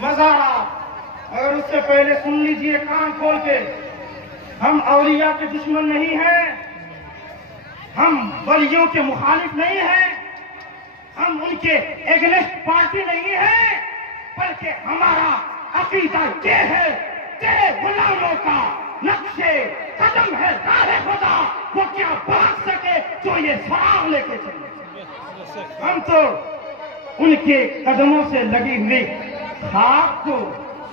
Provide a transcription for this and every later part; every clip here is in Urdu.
مزارات، اگر اس سے پہلے سن لیجئے کان کھول کے، ہم اولیاء کے دشمن نہیں ہیں، ہم ولیوں کے مخالف نہیں ہیں، ہم ان کے اگینسٹ پارٹی نہیں ہیں، بلکہ ہمارا عقیدہ یہ ہے کہ غلاموں کا نقش قدم ہے راہ خدا، وہ کیا بھاگ سکے جو یہ سراغ لے کے چلے۔ ہم تو ان کے قدموں سے لگی ہوئی خاک کو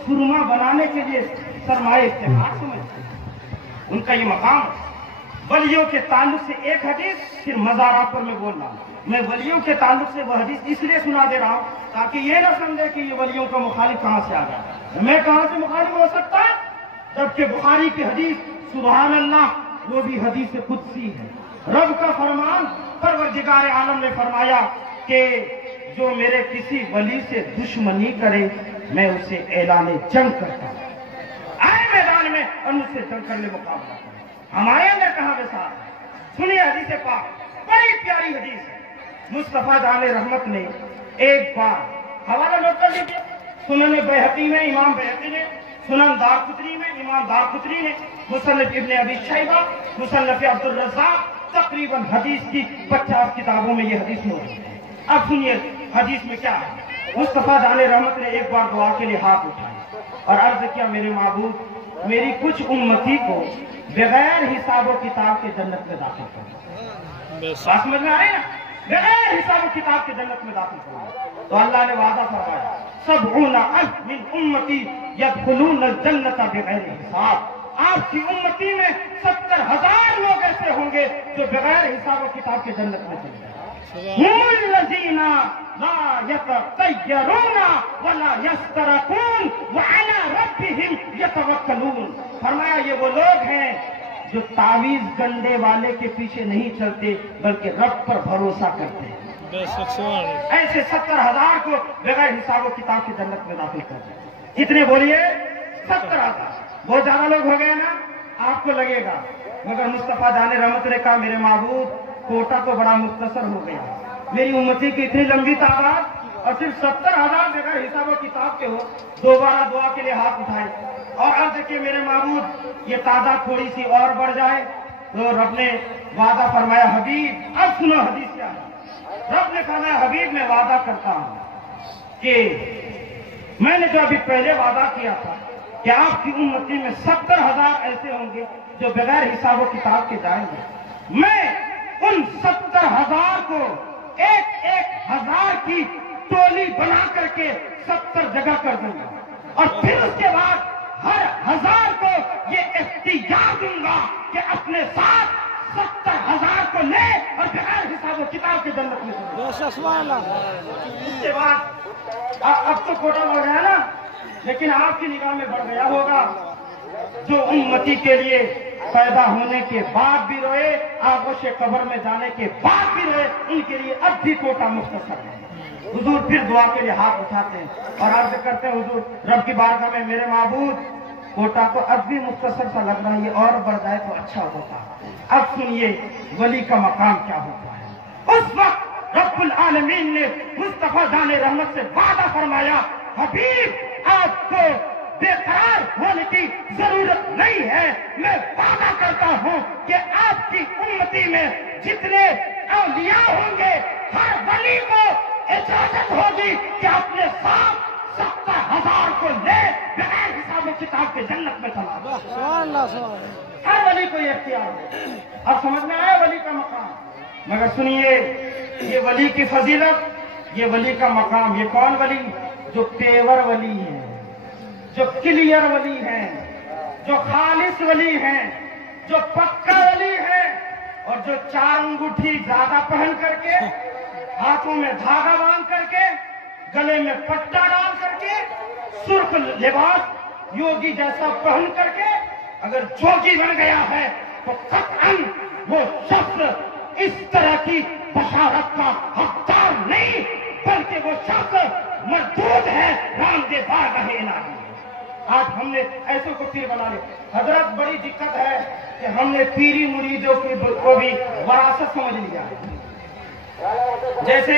سرما بنانے کے لیے سرمایہ افتخار سمجھتے ہیں۔ ان کا یہ مقام ولیوں کے تعلق سے ایک حدیث، پھر مزارات پر میں بول رہا ہوں۔ میں ولیوں کے تعلق سے وہ حدیث اس لیے سنا دے رہا ہوں تاکہ یہ نہ سمجھے کہ یہ ولیوں کا مخالف کہاں سے آ گیا۔ میں کہاں سے مخالف ہو سکتا ہے؟ جبکہ بخاری کی حدیث سبحان اللہ وہ بھی حدیث قدسی ہے۔ رب کا فرمان، پروردگار عالم نے فرمایا کہ جو میرے کسی ولی سے دشمنی کرے میں اسے اعلان جنگ کرتا ہوں، آئے میدان میں اور مجھ سے جنگ کرنے مقابلہ کرے۔ ہمارے اندر کہاں ویسا ہے؟ سنیے حدیث پاک، بڑی پیاری حدیث ہے۔ مصطفیٰ جان رحمت نے ایک بار، حوالہ نوٹ کر لیجیے، سنن بیہقی میں امام بیہقی نے، سنن دارقطنی میں امام دارقطنی نے، مصنف ابن ابی شیبہ، مصنف عبد الرزاق، تقریباً حدیث کی 50 کتابوں میں یہ حدیث موجود ہے۔ اب سنیے حدیث میں کیا ہے۔ مصطفیٰ جان رحمت نے ایک بار دعا کے لیے ہاتھ اٹھائے اور عرض کیا، میرے معبود میری کچھ امتی کو بغیر حساب و کتاب کے جنت میں داخل کرو۔ بات سمجھ میں آ رہی ہے نا؟ بغیر حساب و کتاب کے جنت میں داخل کرو۔ تو اللہ نے وعدہ فرمایا، 70,000 من امتی یدخلون الجنت بغیر حساب۔ آپ کی امتی میں 70,000 لوگ ایسے ہوں گے جو بغیر حساب و کتاب کے جنت میں چلے جائیں۔ هم الذين لا يتطيرون ولا يسترقون وعلى ربهم يتوكلون۔ فرمایا یہ وہ لوگ ہیں جو تعویذ گنڈے والے کے پیچھے نہیں چلتے بلکہ رب پر بھروسہ کرتے ہیں۔ ایسے 70,000 کو بغیر حساب و کتاب کی جنت میں داخل کرتے ہیں۔ کتنے بولیے؟ 70,000۔ بہت زیادہ لوگ ہو گئے نا، آپ کو لگے گا، مگر مصطفیٰ جان رحمت نے کہا، میرے معبود کوٹا تو بڑا مختصر ہو گیا، میری امتی کی اتنی لمبی تعداد اور صرف 70,000 بغیر حساب و کتاب کے ہو۔ دوبارہ دعا کے لیے ہاتھ اٹھائے اور عرض کہ میرے معبود یہ تعداد تھوڑی سی اور بڑھ جائے۔ تو رب نے وعدہ فرمایا، حبیب اب سنو حدیث کیا ہے۔ رب نے فرمایا، حبیب میں وعدہ کرتا ہوں کہ میں نے جو ابھی پہلے وعدہ کیا تھا کہ آپ کی امتی میں 70,000 ایسے ہوں گے جو بغیر حساب و کتاب کے جائیں گے، میں ان 70,000 کو ایک ہزار کی ٹولی بنا کر کے 70 جگہ کر دوں گا، اور پھر اس کے بعد ہر 1000 کو یہ اختیار دوں گا کہ اپنے ساتھ 70,000 کو لے اور بغیر حساب و کتاب کے جنت میں چلے۔ اس کے بعد اب تو کوٹا بڑھ گیا نا، لیکن آپ کی نگاہ میں بڑھ گیا ہوگا۔ جو امتی کے لیے پیدا ہونے کے بعد بھی روئے، آغوش قبر میں جانے کے بعد بھی روئے، ان کے لیے اب بھی کوٹا مختصر ہے۔ حضور پھر دعا کے لیے ہاتھ اٹھاتے ہیں اور عرض کرتے ہیں، حضور رب کی بارگاہ میں، میرے معبود کوٹا تو اب بھی مختصر سا لگ رہا ہے، یہ اور بڑھ جائے تو اچھا ہوتا۔ اب سنیے ولی کا مقام کیا ہوتا ہے۔ اس وقت رب العالمین نے مصطفیٰ جان رحمت سے وعدہ فرمایا، حبیب آپ کو بے قرار ہونے کی ضرورت نہیں ہے، میں وعدہ کرتا ہوں کہ آپ کی امتی میں جتنے اولیاء ہوں گے ہر ولی کو اجازت ہوگی کہ اپنے ساتھ 70,000 کو لے بغیر حساب و کتاب کے جنت میں چلا۔ ہر ولی کو یہ اختیار ہے۔ اب سمجھ میں آیا ولی کا مقام؟ مگر سنیے، یہ ولی کی فضیلت، یہ ولی کا مقام، یہ کون ولی؟ جو پیور ولی ہے، جو کلیئر ولی ہیں، جو خالص ولی ہیں، جو پکا ولی ہے، اور جو 4 انگوٹھی زیادہ پہن کر کے، ہاتھوں میں دھاگا باندھ کر کے، گلے میں پٹا ڈال کر کے، سرخ لباس یوگی جیسا پہن کر کے اگر جوگی بن گیا ہے تو قطعاً وہ شخص اس طرح کی بشارت کا حقدار نہیں، بلکہ وہ شخص مردود ہے رام دے بارگاہ الہی۔ آج ہم نے ایسے کو پیر بنا لے۔ حضرت بڑی دقت ہے کہ ہم نے پیری مریدوں کو بھی وراثت سمجھ لیا ہے۔ جیسے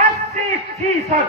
80%,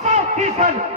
100%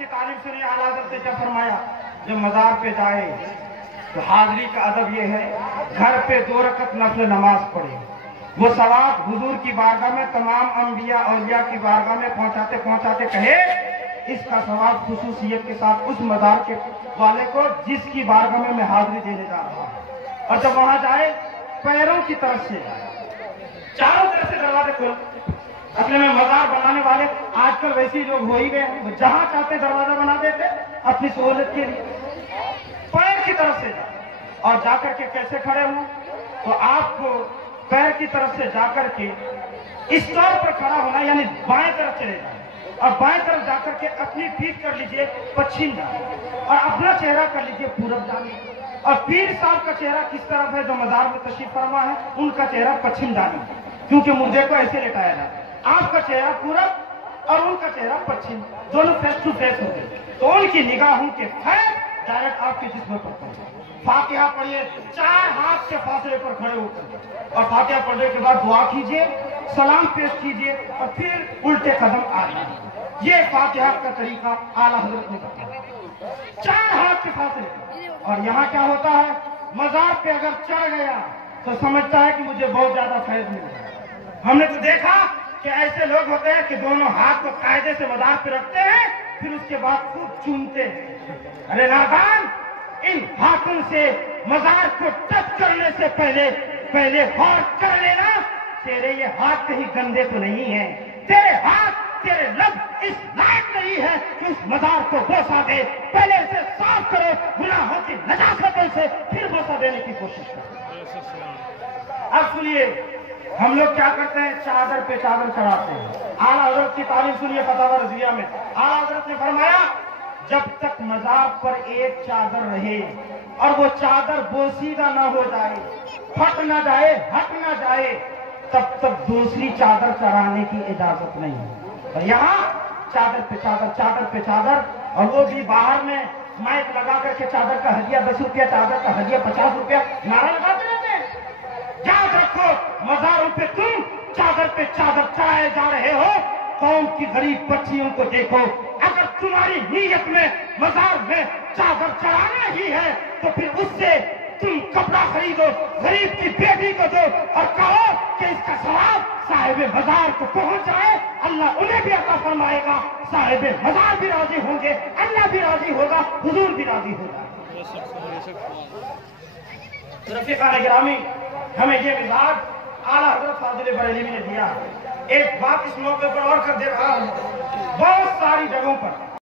کی تعلیم سنی اعلیٰ حضرت نے کیا فرمایا؟ جب مزار پہ جائے تو حاضری کا ادب یہ ہے گھر پہ 2 رکعت نفل نماز پڑھے، وہ ثواب حضور کی بارگاہ میں تمام انبیاء اولیاء کی بارگاہ میں پہنچاتے پہنچاتے کہے اس کا ثواب خصوصیت کے ساتھ اس مزار کے والے کو جس کی بارگاہ میں حاضری دینے جا رہا ہوں۔ اور جب وہاں جائے پیروں کی طرف سے چاروں طرف سے دروازے کھول، اصل میں مزار بنانے والے آج کل ویسے لوگ ہو ہی گئے ہیں، جہاں چاہتے دروازہ بنا دیتے اپنی سہولت کے لیے۔ پیر کی طرف سے جا اور جا کر کے کیسے کھڑے ہوں تو آپ کو پیر کی طرف سے جا کر کے اس طور پر کھڑا ہونا، یعنی بائیں طرف چلے جائیں اور بائیں طرف جا کر کے اپنی پیٹھ کر لیجئے پچھم جانب اور اپنا چہرہ کر لیجئے پورب جانب، اور پیر صاحب کا چہرہ کس طرف ہے جو مزار میں تشریف فرما ہے ان کا چہرہ پچھم جانب، کیونکہ مردے کو ایسے لٹایا جاتا ہے۔ آپ کا چہرہ پورب اور ان کا چہرہ پچھم، دونوں فیس ٹو فیس ہو گئے تو ان کی نگاہوں کے خیر ڈائریکٹ آپ کے جسم پر پڑے۔ فاتحہ پڑھیے 4 ہاتھ کے فاصلے پر کھڑے ہو کر، اور فاتحہ پڑھنے کے بعد دعا کیجیے، سلام پیش کیجیے اور پھر الٹے قدم آ جائیں۔ یہ فاتحہ کا طریقہ اعلیٰ حضرت نے بتایا 4 ہاتھ کے فاصلے پر۔ اور یہاں کیا ہوتا ہے، مزار پہ اگر چڑھ گیا تو سمجھتا ہے کہ مجھے بہت زیادہ فیض مل رہا ہے۔ ہم نے تو دیکھا کہ ایسے لوگ ہوتے ہیں کہ دونوں ہاتھ کو قاعدے سے مزار پہ رکھتے ہیں، پھر اس کے بعد خوب چومتے ہیں۔ ارے نادان، ان ہاتھوں سے مزار کو ٹچ کرنے سے پہلے غور کر لینا، تیرے یہ ہاتھ کہیں گندے تو نہیں ہیں، تیرے ہاتھ تیرے لب اس لائق نہیں ہے کہ اس مزار کو بوسہ دے، پہلے اسے صاف کرو گناہوں کی نجاستوں سے، پھر بوسہ دینے کی کوشش کرو۔ اب سنیے ہم لوگ کیا کرتے ہیں، چادر پہ چادر چڑھاتے ہیں۔ اعلیٰ حضرت کی تعلیم سنیے فتاوی رضویہ میں اعلیٰ حضرت نے فرمایا جب تک مزار پر ایک چادر رہے اور وہ چادر بوسیدہ نہ ہو جائے، پھٹ نہ جائے، ہٹ نہ جائے، تب تک دوسری چادر چڑھانے کی اجازت نہیں۔ اور یہاں چادر پہ چادر، چادر پہ چادر، اور وہ بھی باہر میں مائک لگا کر کے چادر کا ہدیہ 10 روپیہ، چادر کا ہدیہ 50 روپیہ نعرہ لگاتے رہتے ہیں۔ یاد رکھو مزاروں پہ تم چادر پہ چادر چڑھائے جا رہے ہو، قوم کی غریب بچیوں کو دیکھو، اگر تمہاری نیت میں مزار میں چادر چڑھانا ہی ہے تو پھر اس سے تم کپڑا خریدو، غریب کی بیٹی کو دو اور کہو کہ اس کا ثواب صاحب مزار کو پہنچ جائے، اللہ انہیں بھی عطا فرمائے گا، صاحب مزار بھی راضی ہوں گے، اللہ بھی راضی ہوگا، حضور بھی راضی ہوگا۔ رفیقان گرامی، ہمیں یہ مزاج اعلیٰ حضرت فاضل بریلوی نے دیا۔ ایک بات اس موقع پر اور کر دے رہا ہوں، بہت ساری جگہوں پر